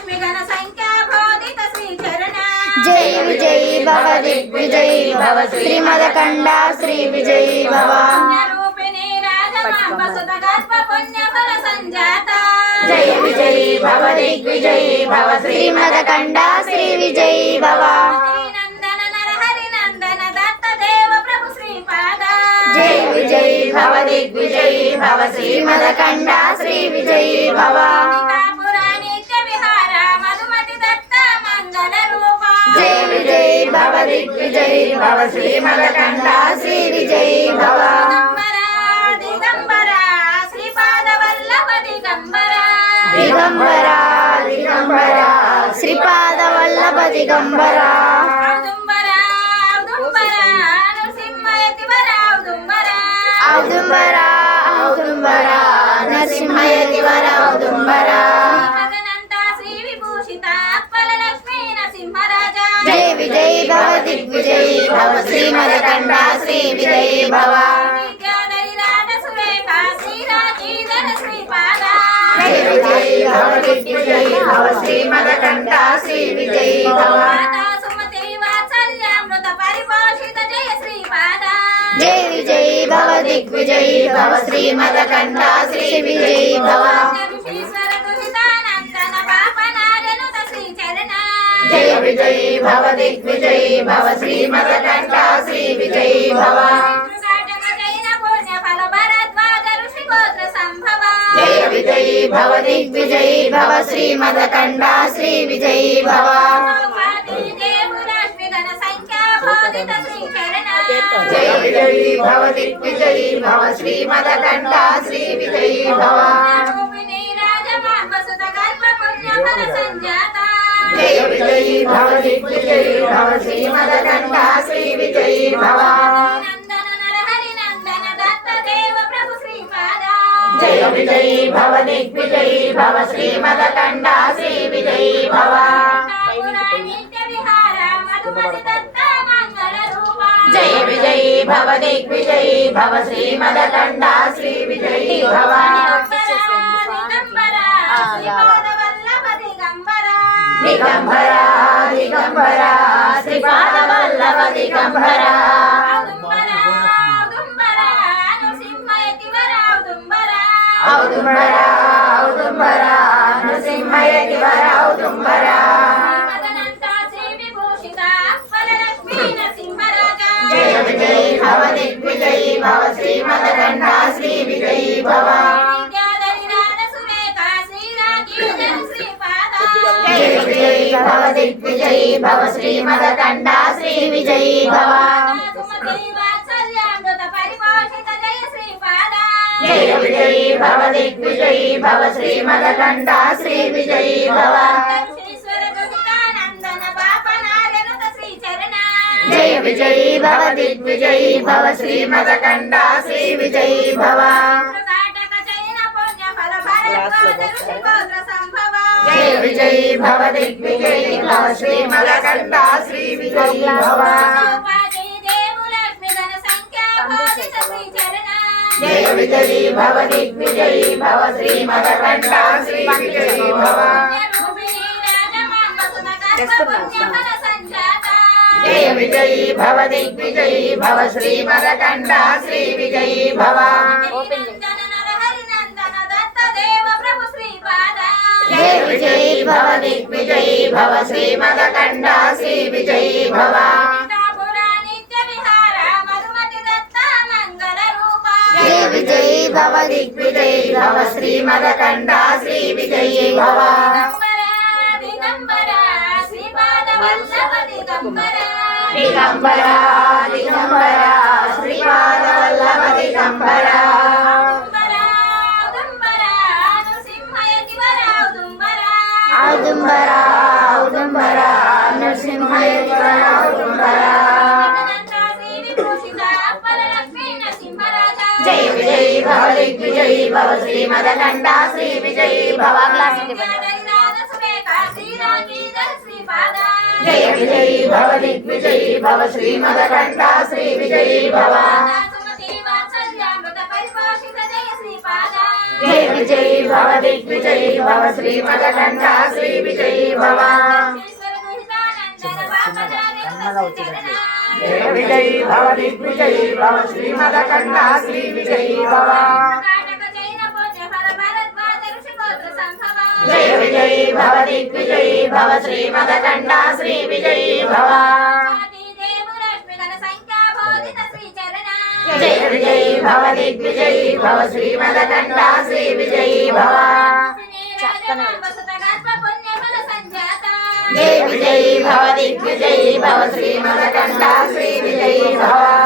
लक्ष्मी गण संख्या बोधित श्री चरण जय विजयी भव दिग्विजयी भव श्रीमदकंडा श्री विजयी भव रूपिणी राजमांब सुत गर्भ पुण्य फल संजाता जय विजयी भव दिग्विजयी भव श्रीमदकंडा श्री विजयी भव नंदन नरहरि नंदन दत्त देव प्रभु श्रीपाद जय विजयी भव दिग्विजयी भव श्रीमदकंडा श्री विजयी भव नित्य विहार मधुमति दत्त मंगल रूप जय विजयी भव दिग्विजयी भव श्रीमदकंडा श्री विजयी भव दिगंबरा श्रीपाद वल्लभ दिगंबरा दिगंबरा दिगंबरा श्रीपाद वल्लभ दिगंबरा औदुंबरा औदुंबरा नरसिंहयतिवर औदुंबरा औदुंबरा औदुंबरा नरसिंहयतिवर औदुंबरा मदनंत श्री विभूषित अप्पल लक्ष्मी नरसिंहराजा जय विजयी भव दिग्विजयी भव श्रीमदकंडा श्री विजयी भव विद्याधरी राज सुरेखा श्रीराजीधर श्रीपाद जय विजयी भव दिग्विजयी भव श्रीमदकंडा श्री विजयी भव माता सुमति वात्सल्यामृत परिपोषित जय श्रीपाद जय विजयी भव दिग्विजयी भव श्रीमदकंडा श्री विजयी भव ऋषीश्वर दुहितानंदन पापनारनुत श्री चरण जय विजयी भव दिग्विजयी भव श्रीमदकंडा श्री विजयी भव काटक जैन पुण्य फल भरद्वाज ऋषि गोत्र संभव जय विजयी भव दिग्विजयी भव श्रीमदकंडा श्री विजयी भव सौभाग्य देव लक्ष्मी गण संख्या बोधित श्री चरण जय विजयी भव दिग्विजयी भव श्रीमदकंडा श्री विजयी भव रूपिणी राजमांब सुत गर्भ पुण्य फल संजाता जय विजयी भव दिग्विजयी भव श्रीमदकंडा श्री विजयी भव नंदन नरहरि नंदन दत्त देव प्रभु श्रीपाद जय विजयी भव दिग्विजयी भव श्रीमदकंडा श्री विजयी भव नित्य विहार मधुमति दत्त मंगल रूप जय विजयी भव दिग्विजयी भव श्रीमदकंडा श्री विजयी भव दिगंबरा श्रीपाद वल्लभ दिगंबरा दिगंबरा दिगंबरा श्रीपाद वल्लभ दिगंबरा औदुंबरा औदुंबरा नरसिंहयतिवर औदुंबरा औदुंबरा औदुंबरा नरसिंहयतिवर औदुंबरा मदनंत श्री विभूषित अप्पल लक्ष्मी नरसिंहराजा जय विजयी भव दिग्विजयी भव श्रीमदकंडा श्री विजयी भव विद्याधरी राज सुरेखा श्रीराजीधर श्रीपाद जय विजयी भव दिग्विजयी भव श्रीमदकंडा श्री विजयी भव सुमति वात्सल्यामृत परिपोषित जय श्रीपाद जय विजयी भव दिग्विजयी भव श्रीमदकंडा श्री विजयी भव ऋषीश्वर दुहितानंदन पापनारनुत श्री चरण जय विजयी भव दिग्विजयी भव श्रीमदकंडा श्री विजयी भव काटक जैन पुण्य फल भरद्वाज ऋषि गोत्र संभव जय विजयी भव दिग्विजयी भव श्रीमदकंडा श्री विजयी भव सौभाग्य देव लक्ष्मी गण संख्या बोधित श्री चरण जय विजयी भव दिग्विजयी भव श्रीमदकंडा श्री विजयी भव रूपिणी राजमांब सुत गर्भ पुण्य फल संजाता जय विजयी भव दिग्विजयी भव श्रीमदकंडा श्री विजयी भव नंदन नरहरि नंदन दत्त देव प्रभु श्रीपाद जय विजयी भव दिग्विजयी भव श्रीमदकंडा श्री विजयी भव नित्य विहार मधुमति दत्त मंगल रूप जय विजयी भव दिग्विजयी भव श्रीमदकंडा श्री विजयी भव दिगंबरा श्रीपाद वल्लभ दिगंबरा दिगंबरा दिगंबरा श्रीपाद वल्लभ दिगंबरा औदुंबरा औदुंबरा नरसिंहयतिवर औदुंबरा औदुंबरा औदुंबरा नरसिंहयतिवर औदुंबरा मदनंत श्री विभूषित अप्पल लक्ष्मी नरसिंहराजा जय विजयी भव दिग्विजयी भव श्रीमदकंडा श्री विजयी भव जय विजयी भव दिग्विजयी भव श्रीमदकंडा श्री विजयी भव सुमति वात्सल्यामृत परिपोषित जय श्रीपाद जय विजयी भव दिग्विजयी भव श्रीमदकण्ठ श्री विजयी भव जय विजयी भव दिग्विजयी भव श्रीमदकण्ठ श्री विजयी भव जय विजयी भव दिग्विजयी भव श्रीमदकण्ठ श्री विजयी भव जय विजयी भव दिग्विजयी भव श्रीमदकण्ठ श्री विजयी भव जय विजयी भव दिग्विजयी भव श्रीमदकण्ठ श्री विजयी भव